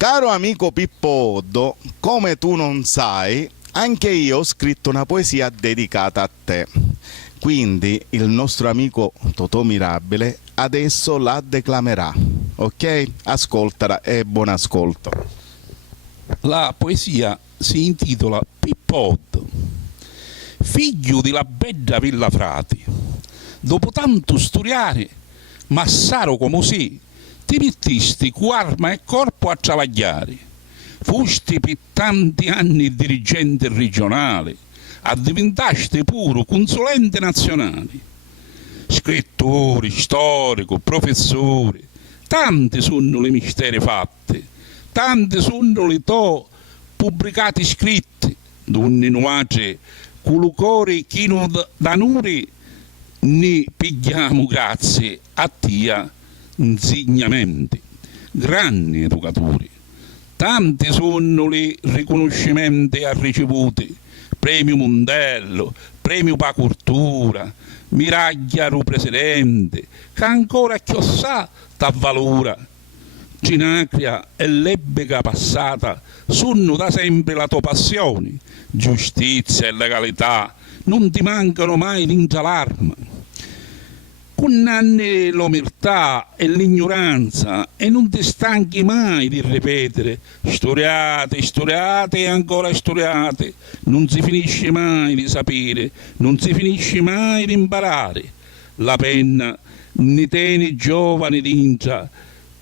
Caro amico Pippo Oddo, come tu non sai, anche io ho scritto una poesia dedicata a te. Quindi il nostro amico Totò Mirabile adesso la declamerà. Ok? Ascoltala e buon ascolto. La poesia si intitola Pippo Oddo. Figlio di la bella Villa Frati, dopo tanto studiare, massaro come sì, ti mettisti cu arma e corpo a travagliare. Fusti per tanti anni dirigente regionale, a diventasti puro consulente nazionale. Scrittore, storico, professore, tanti sono le misteri fatte, tanti sono le to pubblicati scritti, donne nuace, culucore chino danuri, ne pigliamo grazie a tia insegnamenti, grandi educatori. Tanti sono i riconoscimenti ricevuti, premio Mondello, premio per cultura, miraglia al presidente, che ancora chiossà t'avvalora. Ginacria e l'ebbega passata sono da sempre la tua passione, giustizia e legalità non ti mancano mai l'ingialarma. Condanni l'omertà e l'ignoranza e non ti stanchi mai di ripetere storiate, storiate e ancora storiate. Non si finisce mai di sapere, non si finisce mai di imparare. La penna ne tiene giovane d'incia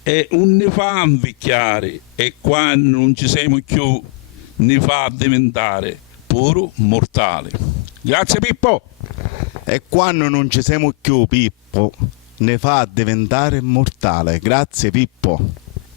e non ne fa invecchiare, e quando non ci siamo più ne fa diventare puro mortale. Grazie Pippo! E quando non ci siamo più, Pippo, ne fa diventare mortale. Grazie Pippo.